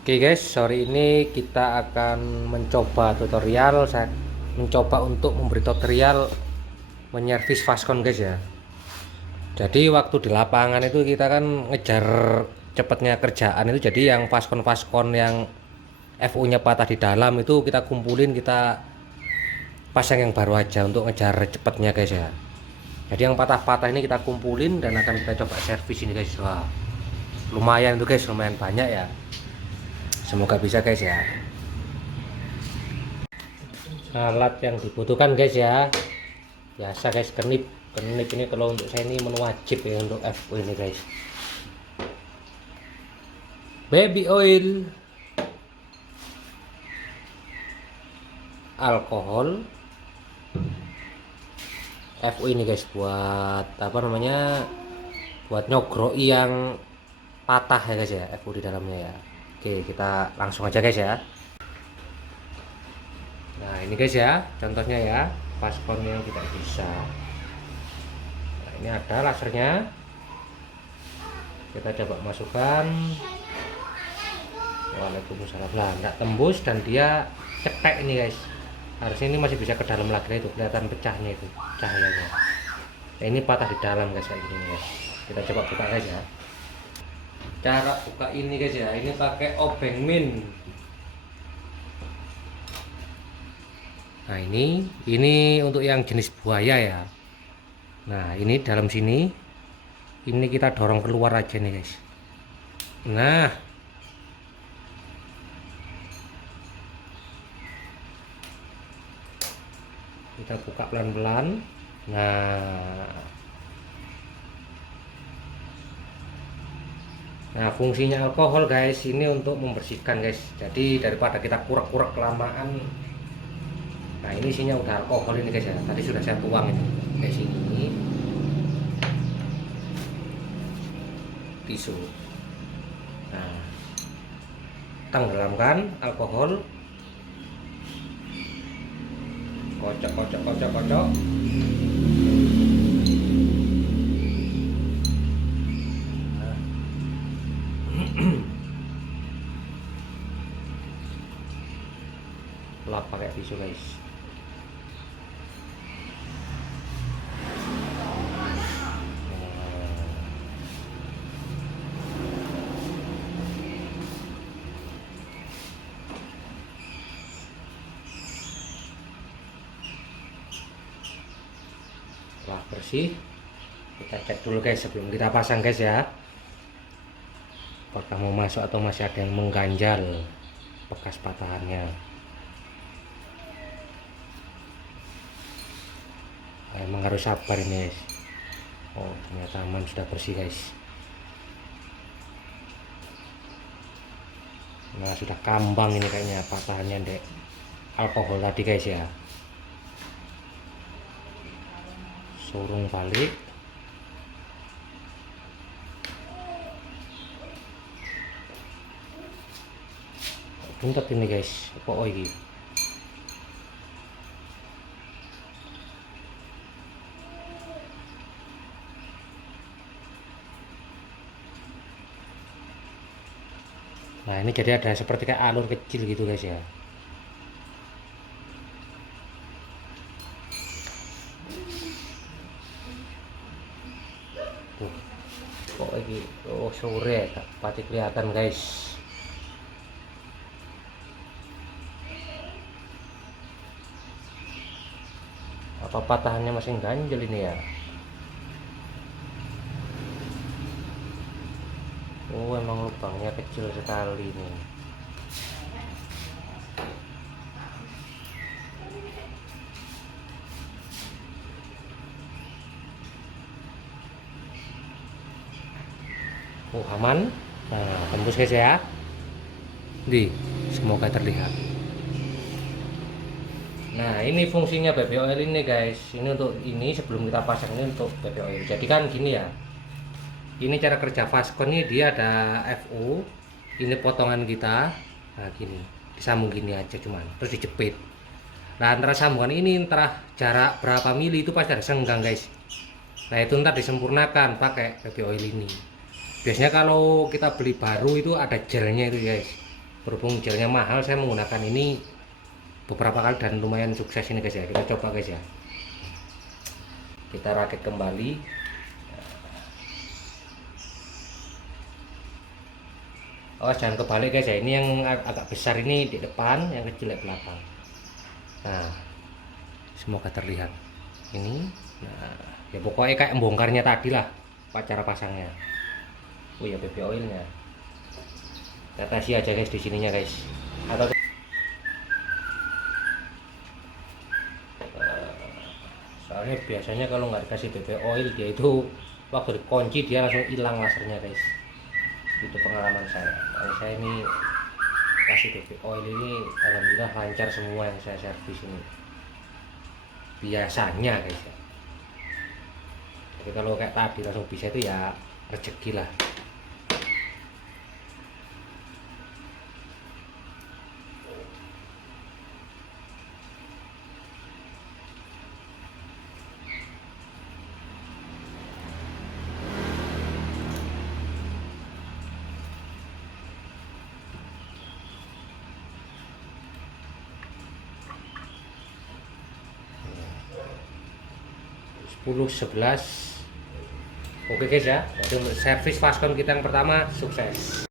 Oke guys, sore ini kita akan mencoba tutorial. Saya mencoba untuk memberi tutorial menyervis Fastcon guys ya. Jadi waktu di lapangan itu kita kan ngejar cepatnya kerjaan itu. Jadi yang Fastcon yang FU-nya patah di dalam itu kita kumpulin, kita pasang yang baru aja untuk ngejar cepatnya guys ya. Jadi yang patah-patah ini kita kumpulin dan akan kita coba servis ini guys. Wah, lumayan itu guys, lumayan banyak ya. Semoga bisa guys ya. Alat yang dibutuhkan guys ya, biasa guys, kenip ini kalau untuk saya ini menu wajib ya untuk FU ini guys. Baby oil, alkohol, FU ini guys, buat apa namanya, buat nyogroi yang patah ya guys ya, FU di dalamnya ya. Oke, kita langsung aja guys ya. Nah ini guys ya, contohnya ya, Fastcon yang tidak bisa. Nah, ini ada lasernya, kita coba masukkan. Waalaikumsalam. Nah, nggak tembus dan dia cetek ini guys. Harusnya ini masih bisa ke dalam lagi, itu kelihatan pecahnya itu cahayanya. Nah, ini patah di dalam guys kayak gini guys. Kita coba buka guys ya. Cara buka ini guys ya, ini pakai obeng min. Nah ini untuk yang jenis buaya ya. Nah ini dalam sini, ini kita dorong keluar aja nih guys. Nah kita buka pelan-pelan. Nah fungsinya alkohol guys ini untuk membersihkan guys. Jadi daripada kita kurek-kurek kelamaan. Nah ini isinya udah alkohol ini guys ya. Tadi sudah saya tuang ini guys, ini tisu. Nah tenggelamkan alkohol, kocok kocok kocok kocok. Nah. Lap pakai tisu guys. Setelah bersih, kita cek dulu guys sebelum kita pasang guys ya, apakah mau masuk atau masih ada yang mengganjal bekas patahannya. Emang harus sabar ini guys. Oh ternyata aman, sudah bersih guys. Nah sudah kambang ini kayaknya patahannya dek alkohol tadi guys ya. Surung balik. Buntet ini guys, kok ini. Nah ini jadi ada seperti kayak alur kecil gitu guys ya. Tuh, kok ini, oh sore tak pati kelihatan guys. Apa patahannya masih ganjel ini ya? Oh emang lubangnya kecil sekali nih. Oh aman. Nah tembus guys ya. Di, semoga terlihat. Nah ini fungsinya baby oil ini guys. Ini untuk ini sebelum kita pasang ini untuk baby oil. Jadi kan gini ya. Ini cara kerja Fastcon ini, dia ada FU. Ini potongan kita. Nah gini, disambung gini aja cuman, terus dijepit. Nah antara sambungan ini antara jarak berapa mili itu pasti ada senggang guys. Nah itu ntar disempurnakan pakai baby oil ini. Biasanya kalau kita beli baru itu ada gelnya itu guys. Berhubung gelnya mahal, saya menggunakan ini beberapa kali dan lumayan sukses ini guys ya. Kita coba guys ya. Kita rakit kembali. Oh, jangan kebalik guys ya. Ini yang agak besar ini di depan, yang kecil di belakang. Nah, semoga terlihat. Ini, nah, ya pokoknya kayak bongkarnya tadi lah, cara pasangnya. Oh ya, BB oilnya. Kita kasih aja guys di sininya guys. Atau soalnya biasanya kalau nggak dikasih BB oil dia itu waktu dikunci dia langsung hilang lasernya guys. Itu pengalaman saya. Saya ini kasih BB oil ini alhamdulillah lancar semua yang saya servis ini. Biasanya guys ya. Jadi kalau kayak tadi langsung bisa itu ya rezeki lah. Sepuluh 11. Oke guys ya. Jadi untuk servis Fastcom kita yang pertama sukses.